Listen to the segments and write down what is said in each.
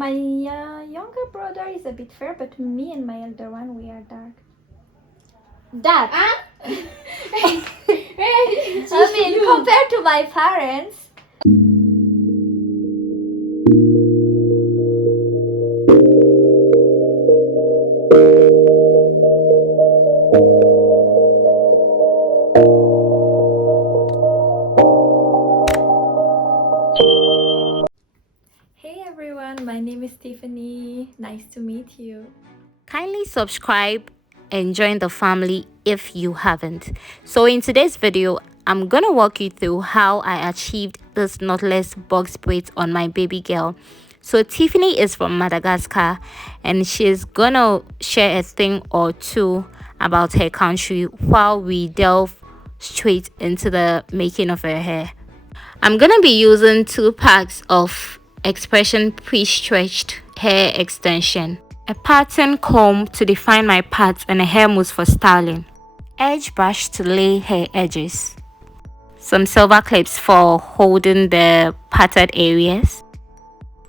My younger brother is a bit fair, but me and my elder one, we are dark. Dark? Huh? I mean, compared to my parents. Hey everyone, my name is Tiffany. Nice to meet you. Kindly subscribe and join the family if you haven't. So in today's video, I'm gonna walk you through how I achieved this knotless box braids on my baby girl. So Tiffany is from Madagascar and she's gonna share a thing or two about her country while we delve straight into the making of her hair. I'm gonna be using 2 packs of expression pre-stretched hair extension, a pattern comb to define my parts, and a hair mousse for styling, edge brush to lay hair edges, some silver clips for holding the parted areas,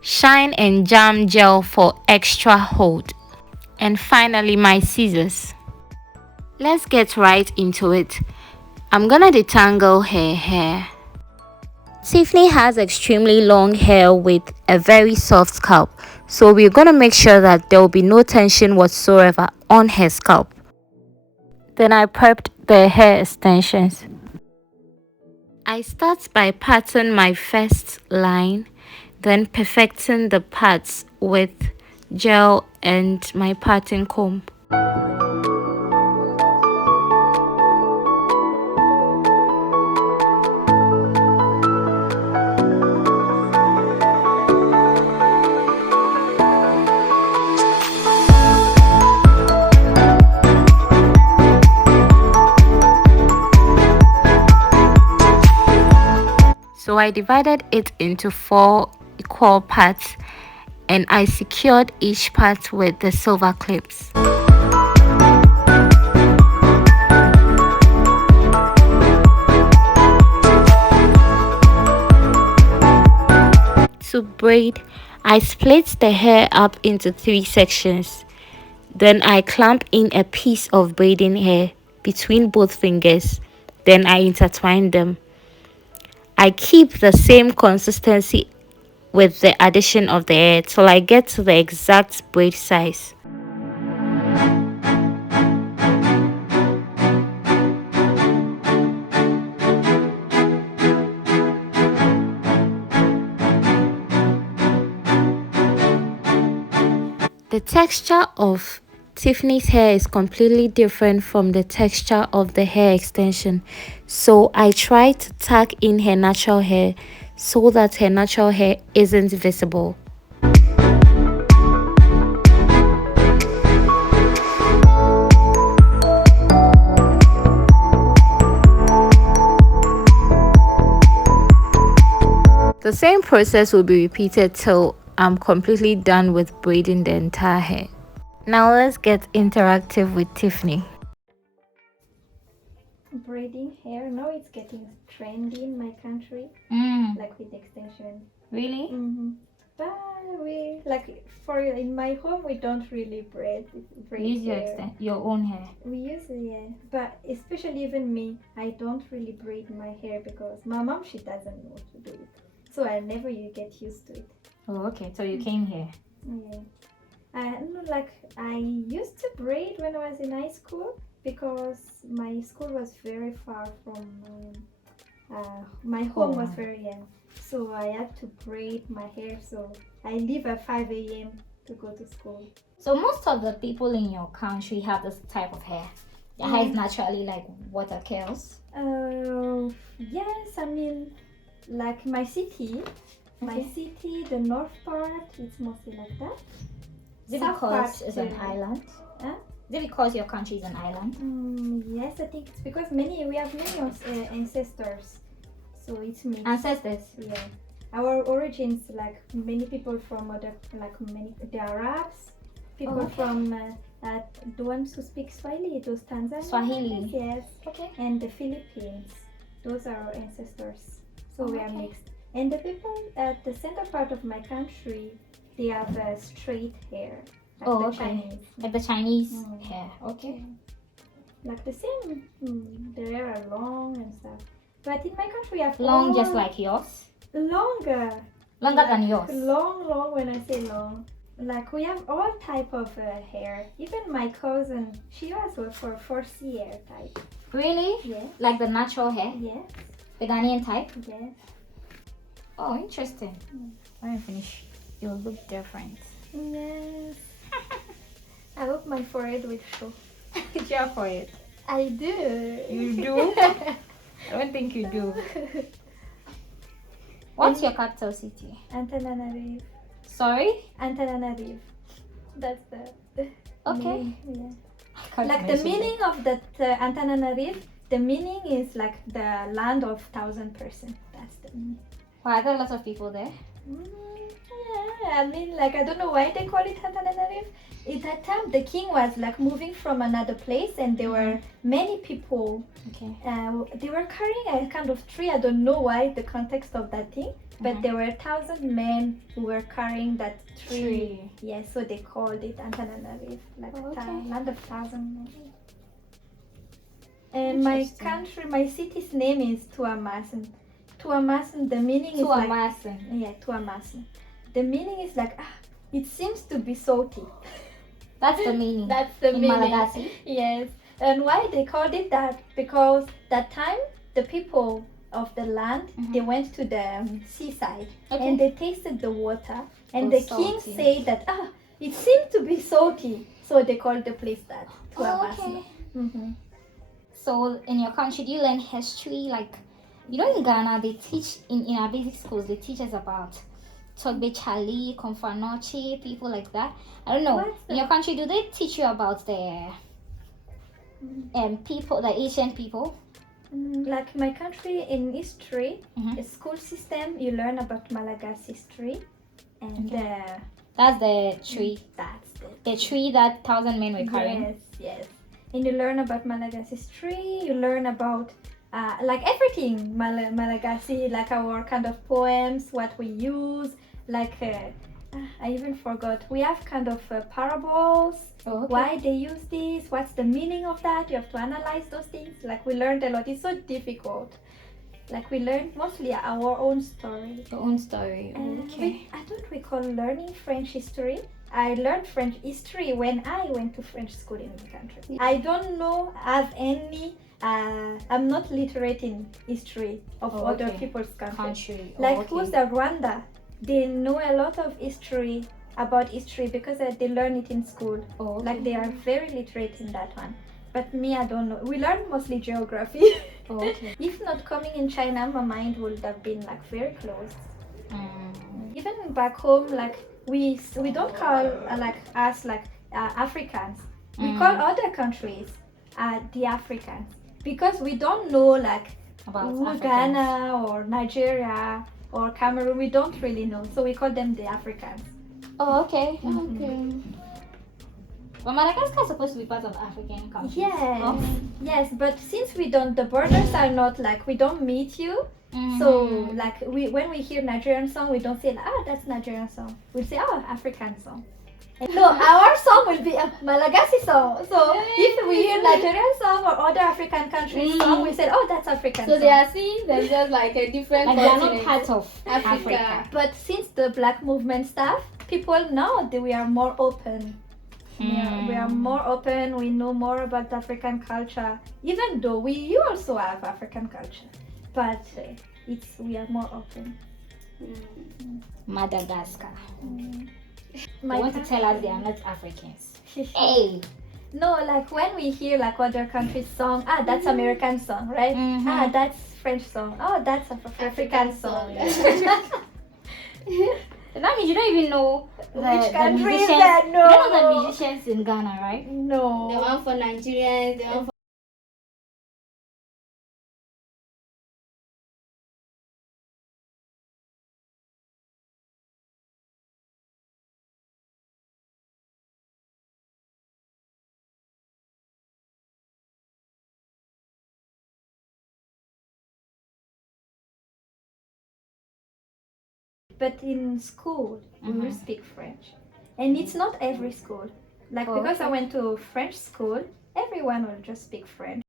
shine and jam gel for extra hold, and finally my scissors. Let's get right into it. I'm gonna detangle her hair. Tiffany has extremely long hair with a very soft scalp, so we're gonna make sure that there will be no tension whatsoever on her scalp. Then I prepped the hair extensions. I start by patting my first line, then perfecting the parts with gel and my parting comb. So I divided it into 4 equal parts and I secured each part with the silver clips. To braid, I split the hair up into 3 sections. Then I clamp in a piece of braiding hair between both fingers. Then I intertwine them. I keep the same consistency with the addition of the hair till I get to the exact braid size. The texture of Tiffany's hair is completely different from the texture of the hair extension, so I try to tuck in her natural hair so that her natural hair isn't visible. The same process will be repeated till I'm completely done with braiding the entire hair. Now let's get interactive with Tiffany. Braiding hair, now it's getting trendy in my country, like with extension. Really? But we in my home we don't really braid Use hair. your own hair. We use it, yeah. But especially even me, I don't really braid my hair because my mom, she doesn't know to do it. So I never get used to it. Oh, okay. So you came here. Yeah. I used to braid when I was in high school because my school was very far from my home was very young. So I had to braid my hair. So I leave at 5 a.m. to go to school. So most of the people in your country have this type of hair. Their hair is naturally like water curls. Yes, I mean, like my city, the north part, it's mostly like that. Is it because it's an island? Huh? Is it because your country is an island? Yes, I think it's because we have many ancestors. So it's me. Ancestors? Yeah. Our origins, like many people from the Arabs, people from the ones who speak Swahili, those Tanzanians. Swahili? Yes. Okay. And the Philippines. Those are our ancestors. So we are mixed. And the people at the center part of my country, they have straight hair. Like Oh, the okay. Chinese. Like the Chinese Mm. hair. Okay. Like the same. Their hair are long and stuff. But in my country, we have Long, all just like yours. longer. Longer Like, than yours. Long. When I say long, like we have all type of hair. Even my cousin, she also for 4C hair type. Really? Yes. Like the natural hair? Yes. The Ghanaian type? Yes. Oh, interesting. When I finish, you'll look different. Yes. I hope my forehead will show. Care for it. I do. You do? I don't think you do. What's your capital city? Antananarivo. Sorry? Antananarivo. That's the Okay. meaning, yeah. Can't Like the mention meaning of that Antananarivo, the meaning is like the land of 1,000 person. That's the meaning. Wow, are there a lot of people there? Yeah, I mean, like I don't know why they call it Antananarivo. At that time, the king was like moving from another place, and there were many people. Okay. They were carrying a kind of tree. I don't know why the context of that thing, but there were 1,000 men who were carrying that tree. Yes, so they called it Antananarivo, like land of 1,000 men. And my country, my city's name is Tuamasin. Tuamasin, the meaning is like Tuamasin. The meaning is like it seems to be salty. That's the meaning. That's the in meaning. Malagasy. Yes. And why they called it that? Because that time the people of the land they went to the seaside and they tasted the water, and the king said that it seemed to be salty, so they called the place that. Okay. So in your country, do you learn history? Like, you know, in Ghana, they teach in our basic schools. They teach us about Togbe Chali, Konfanoche, people like that. I don't know. In your country, do they teach you about the people, the ancient people? Like my country in history, the school system, you learn about Malagasy history, and that's the tree. That's the tree that 1,000 men were carrying. Yes. And you learn about Malagasy history. You learn about like everything Malagasy, like our kind of poems, what we use. Like I even forgot. We have kind of parables. Why they use this? What's the meaning of that? You have to analyze those things. Like we learned a lot. It's so difficult. Like we learned mostly our own story. Your own story. I don't recall learning French history. I learned French history when I went to French school in the country. I don't know have any. I'm not literate in history of other people's country. Like who's the Rwanda? They know a lot of history about history because they learn it in school. Like they are very literate in that one. But me, I don't know. We learn mostly geography. If not coming in China, my mind would have been like very close. Even back home, like we don't call like us like Africans. We call other countries the Africans because we don't know like about Ghana or Nigeria or Cameroon. We don't really know, so we call them the Africans. Okay. But Madagascar is supposed to be part of African countries. Yes, but since we don't, the borders are not like we don't meet you. So like when we hear Nigerian song, we don't say that's Nigerian song. We say African song. No, our song will be a Malagasy song. So if we hear Nigerian song or other African countries song, we say that's African song. So they are seeing themselves like a different continent. They are not part of Africa. But since the Black movement stuff, people know that we are more open. We are more open. We know more about African culture, even though you also have African culture, but we are more open. Madagascar. They My want to tell us they are not Africans. Hey. No, like when we hear like other countries' song, that's American song, right? That's French song. That's African song. That means you don't even know which country is musicians. that? No. You don't know the musicians in Ghana, right? No. The one for Nigerians, the one for but in school we will speak French, and it's not every school. Like because I went to French school, everyone will just speak French.